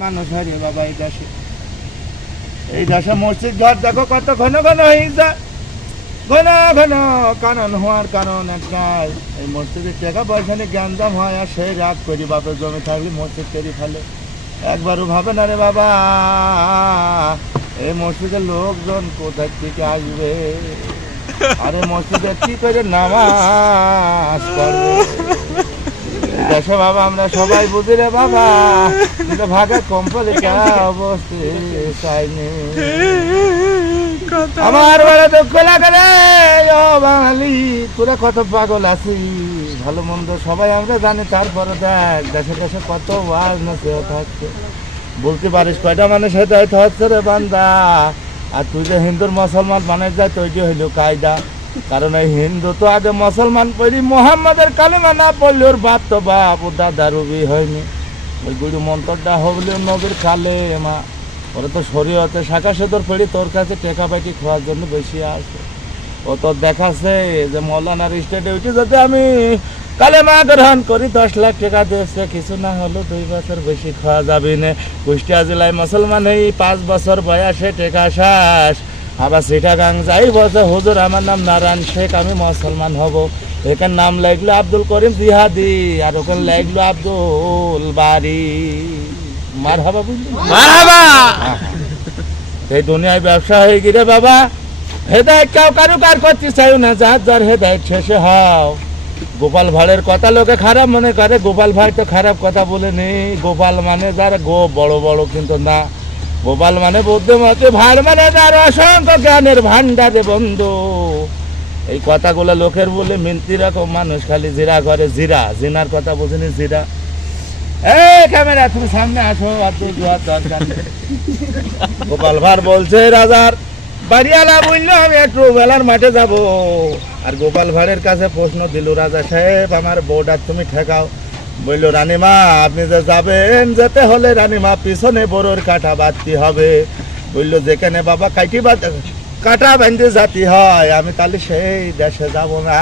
মানুষ বাবা, এই দেশে। এই দেশে মসজিদ ঘর, দেখো কত ঘন ঘন ঘন ঘন কারণ হওয়ার কারণ একটাই, এই মসজিদের পয়সা নিয়ে হয় আর রাগ করি, বাপের জমি থাকলে মসজিদ তৈরি ফেলে। একবারও ভাবে না রে বাবা, এই মসজিদের লোকজন কোথায় থেকে আসবে? আরে মসজিদে কি করে নামাজ পড়বে? দেশে বাবা আমরা সবাই বুঝি রে বাবা। কিন্তু ভাগে কম্পলে কে অবস্থি চাইনি আমার বড় দুঃখ লাগে রে ও বাঙালি তোরা কত পাগল আছি ভালো মন্দ সবাই আমরা জানি তারপরে দেখ দেশে দেশে কত ওয়াজ না কেউ থাকছে বলতে পারিস কয়টা মানুষ হয়তো হয়তো হচ্ছে রে বান্দা। আর তুই যে হিন্দুর মুসলমান বানাই যায় তৈরি হইল কায়দা। কারণ এই হিন্দু তো আগে মুসলমান পড়ি, মোহাম্মদের কালেমা না পড়লে ওর বাপ তো বাপ ও দাদা রবি হয়নি। ওই গুরু মন্ত্রটা হবলেও নবীর কালে মা। ওরা তো শরীয়তে শাখা সেদর পড়ি, তোর কাছে টেকা পাইটি খোয়ার জন্য বেশি আসে ও তো দেখাচ্ছে যে মৌলানার স্টেটে উঠে যাতে আমি কালেমা গ্রহণ করি, দশ লাখ টাকা দিয়েছে, কিছু না হলো, দুই বছর বেশি খাওয়া যাবে না। কুষ্টিয়া জেলায় মুসলমান এই পাঁচ বছর বয়সে টেকা শ্বাস। আবার সিটাগাং যাই বলছে হুজুর আমার নাম নারায়ণ শেখ আমি মুসলমান হব। এখানে নাম লাগল আব্দুল করিম জিহাদি আর ওখানে লাগল আব্দুল বাড়ি মার হাবা বুঝলি এই দুনিয়ায় ব্যবসা হয়ে গিরে বাবা হেদায়ত কেউ কারু কার করতে চাই না যার যার হেদায়ত শেষে হও। গোপাল ভাঁড়ের কথা লোকে খারাপ মনে করে গোপাল ভাই তো খারাপ কথা বলে নেই। গোপাল মানে যার গো বড় বড় কিন্তু না। গোপাল মানে বুদ্ধিমতী ভাঁড় মানে যার অসংখ্য জ্ঞানের ভান্ডারে বন্ধু। এই কথাগুলো লোকের বলে মিনতি রকম মানুষ খালি জিরা করে জিরা। জিনার কথা বুঝিনি, জিরা। এই ক্যামেরা, তুমি সামনে আর তুই গোপাল বলছে, রাজার আমি একটু বেলার মাঠে যাব। আর গোপাল ভাঁড়ের কাছে প্রশ্ন দিল, রাজা সাহেব, আমার বউটা তুমি ঠেকাও। বলল, রানীমা, আপনি যে যাবেন, যেতে হলে রানীমা পিছনে বড়োর কাটা বাঁধতে হবে। বলল, যেখানে বাবা কাটি কাটা বাঁধতে জাতি হয়, আমি তাহলে সেই দেশে যাব না।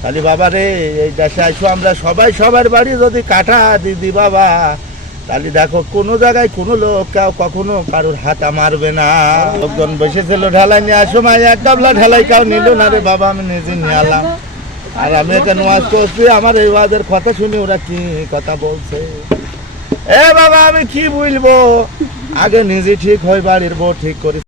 তাহলে বাবা রে, এই দেশে আসো আমরা সবাই সবার বাড়ি যদি কাটা দিদি বাবা, তাহলে দেখো, কোনো জায়গায় কোনো লোক কেউ কখনো কারোর হাতা মারবে না। লোকজন বসেছিল, ঢালাই নিয়ে আসো মাই এক ডাবলা ঢালাই কেউ নিল না রে বাবা, আমি নিজে নিয়ে আলাম আর আমি একটা নামাজ করছি আমার এই ওয়াজের কথা শুনে ওরা কি কথা বলছে? এ বাবা, আমি কি বলব? আগে নিজে ঠিক হয়, বাড়ির বউ ঠিক করি